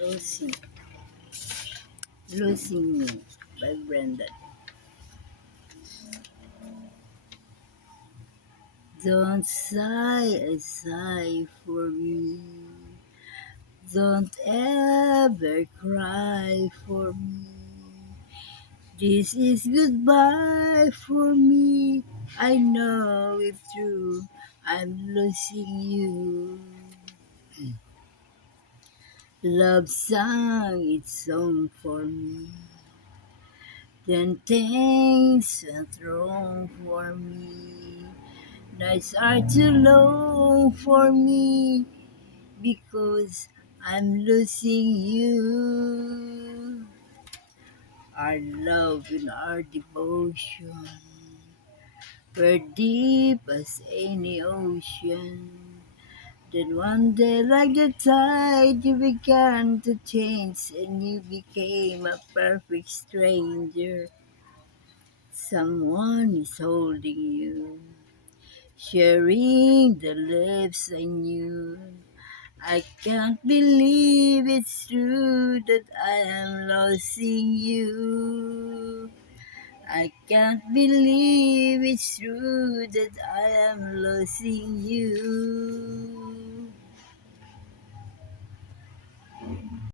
Losing, Losing Me by Brenda. Don't sigh for me. Don't ever cry for me. This is goodbye for me. I know it's true. I'm losing you. Love sang its song for me. Then things went wrong for me. Nights are too long for me because I'm losing you. Our love and our devotion were deep as any ocean. Then one day, like the tide, you began to change and you became a perfect stranger. Someone is holding you, sharing the lips I knew. I can't believe it's true that I am losing you. I can't believe it's true that I am losing you.